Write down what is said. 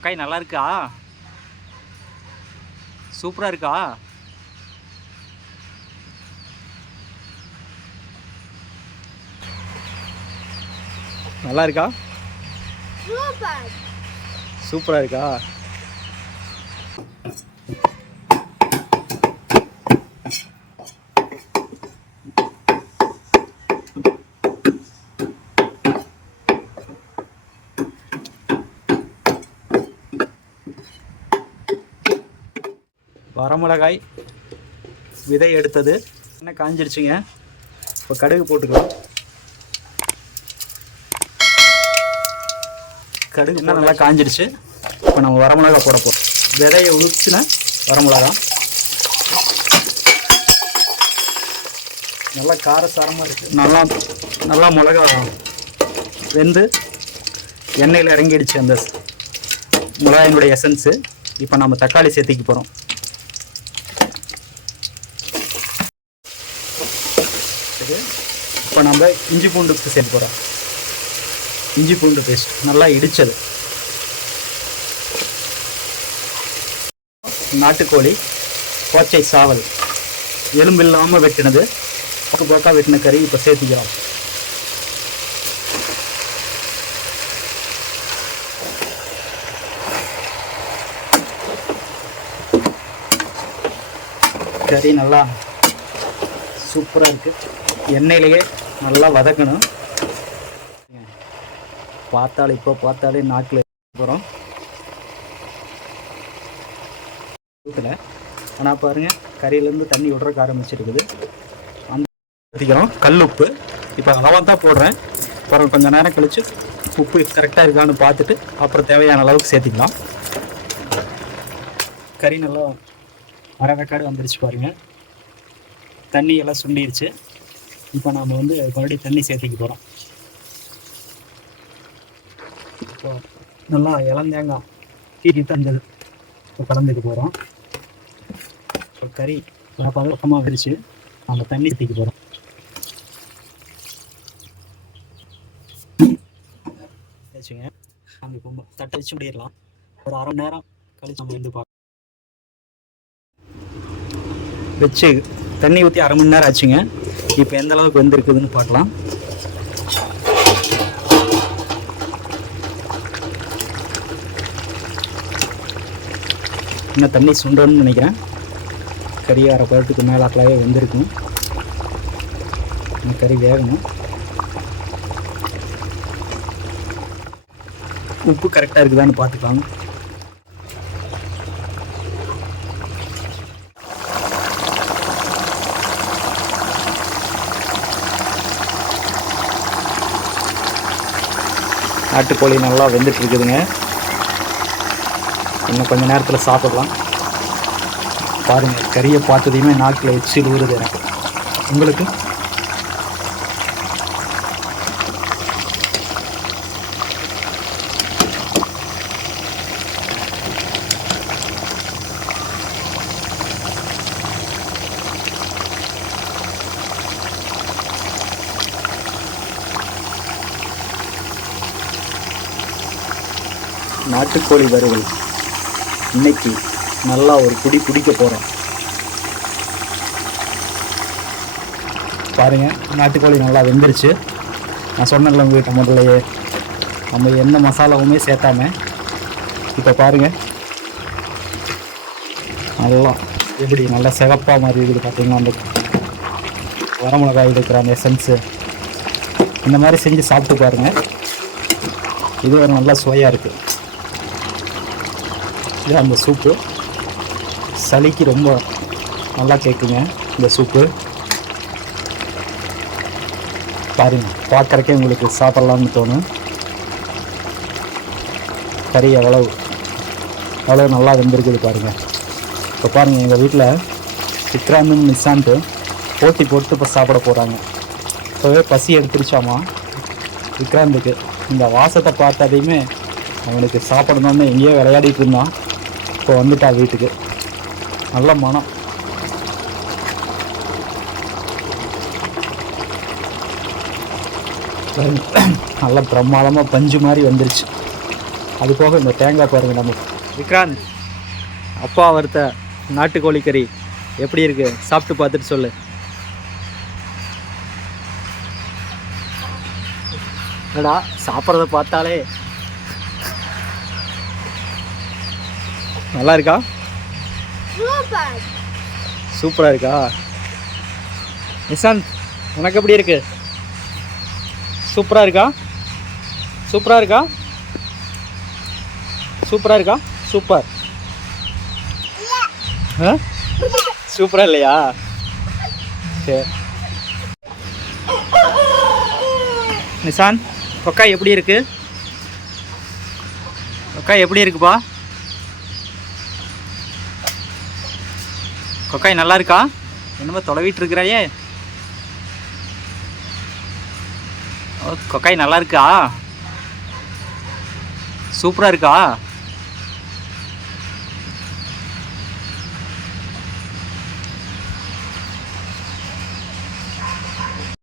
காய் நல்லா இருக்கா சூப்பராக இருக்கா? நல்லா இருக்கா சூப்பர் சூப்பராக இருக்கா? வரமிளகாய் விதை எடுத்தது. என்ன காஞ்சிருச்சுங்க. இப்போ கடுகு போட்டுக்கலாம். கடுகு போட நல்லா காஞ்சிருச்சு. இப்போ நம்ம வரமிளகா போட போகிறோம் விதையை உதிச்சின வரமிளகா நல்லா காரசாரமாக இருக்குது நல்லா நல்லா மிளகா வெந்து எண்ணெயில் இறங்கிடுச்சு அந்த மிளகாயினுடைய எசன்ஸு இப்போ நம்ம தக்காளி சேர்த்திக்க போகிறோம் சரி இப்போ நம்ம இஞ்சி பூண்டு சேர்க்க போகிறோம் இஞ்சி பூண்டு பேஸ்ட் நல்லா இடித்தது நாட்டுக்கோழி கோச்சை சாவல். எலும்பு இல்லாமல் வெட்டினது. போக்கு போக்காக வெட்டின கறி இப்போ சேர்த்துக்கிறோம். கறி நல்லா சூப்பராக இருக்குது எண்ணெயிலேயே நல்லா வதக்கணும். பார்த்தாலே இப்போ பார்த்தாலே நாக்கில் போகிறோம் ஊற்றல ஆனால் பாருங்கள் கறியிலேருந்து தண்ணி விடுறக்கு ஆரம்பிச்சிருக்குது. அந்த ஊற்றிக்கிறோம் கல் உப்பு. இப்போ அளவாக தான் போடுறேன். அப்புறம் கொஞ்சம் நேரம் கழித்து உப்பு கரெக்டாக இருக்கான்னு பார்த்துட்டு அப்புறம் தேவையான அளவுக்கு சேர்த்திக்கலாம். கறி நல்லா அரை வந்துருச்சு பாருங்கள் தண்ணி எல்லாம் சுண்டிருச்சு. இப்போ நாம் வந்து மறுபடியும் தண்ணி சேர்த்துக்க போகிறோம் இப்போ நல்லா இளந்தேங்காய் கீரி தந்தது. இப்போ கலந்துக்க போகிறோம் இப்போ கறி பதக்கமாக விரிச்சு நம்ம தண்ணி ஊற்றிக்க போகிறோம் வச்சுங்க நம்ம இப்போ தட்டை வச்சு முடியிடலாம் ஒரு அரை மணி நேரம் கழிச்சு நம்ம வந்து பார்க்கலாம். வச்சு தண்ணி ஊற்றி அரை மணி நேரம் ஆச்சுங்க. இப்போ எந்த அளவுக்கு வெந்திருக்குதுன்னு பார்க்கலாம். இன்னும் தண்ணி சுண்டணும்னு நினைக்கிறேன். கறி அரை பழத்துக்கு மேலே அக்கலாவே வெந்திருக்கும். கறி வேகணும். உப்பு கரெக்டாக இருக்குதான்னு பார்த்துக்கலாம். நாட்டுக்கோழி நல்லா வெந்துட்டு இருக்குதுங்க இன்னும் கொஞ்ச நேரத்தில் சாப்பிடலாம். பாருங்கள் கறியை பார்த்ததையுமே நாட்டில் எச்சில் ஊறுது எனக்கு. உங்களுக்கு? நாட்டுக்கோழி வறுவல். இன்னைக்கு நல்லா ஒரு குடி குடிக்க போகிறோம் பாருங்கள் நாட்டுக்கோழி நல்லா வெந்துருச்சு. நான் சொன்னல உங்கள்கிட்ட முதல்லையே. நம்ம எந்த மசாலாவுமே சேர்த்தாம இப்போ பாருங்கள் நல்லா எப்படி நல்லா சிகப்பாக மாதிரி இருக்குது பார்த்தீங்கன்னா அந்த வரமிளகாய் இருக்கிற அந்த எசன்ஸு இந்த மாதிரி செஞ்சு சாப்பிட்டு பாருங்கள் இது ஒரு நல்ல சுவையாக இருக்குது இது அந்த சூப்பு சளிக்கு ரொம்ப நல்லா கேட்குங்க இந்த சூப்பு பாருங்க பார்க்குறக்கே உங்களுக்கு சாப்பிட்லாம்னு தோணும். கறி எவ்வளவு எவ்வளோ நல்லா வெந்திருக்குது பாருங்கள் இப்போ பாருங்கள் எங்கள் வீட்டில் விக்ராந்தும் நிசாந்த் போட்டி போட்டு இப்போ சாப்பிட போகிறாங்க இப்போவே பசி எடுத்துருச்சாமா? விக்ராந்துக்கு. இந்த வாசத்தை பார்த்ததையுமே அவனுக்கு சாப்பிடணும்னு எங்கேயோ விளையாடிட்டு இருந்தான். இப்போ வந்துட்டா வீட்டுக்கு. நல்ல மனம். நல்ல பிரமாதமாக பஞ்சு மாதிரி வந்துருச்சு. அது போக இந்த தேங்காய் பாருங்க நம்ம. விக்ராந்த் அப்பா வறுத்த நாட்டுக்கோழி கறி எப்படி இருக்கு? சாப்பிட்டு பார்த்துட்டு சொல்லு. என்னடா சாப்பிட்றத பார்த்தாலே நல்லா இருக்கா சூப்பர். சூப்பராக இருக்கா நிசாந்த் உனக்கு எப்படி இருக்கு? சூப்பராக இருக்கா சூப்பராக இருக்கா சூப்பராக இருக்கா சூப்பர். சூப்பராக இல்லையா சரி நிசாந்த் கொக்கா எப்படி இருக்கு? கொக்கா எப்படி இருக்குப்பா? கொக்காய் நல்லா இருக்கா என்னமோ தொலைவிட்டு இருக்கிறாயே ஓ கொக்காய் நல்லா இருக்கா சூப்பராக இருக்கா?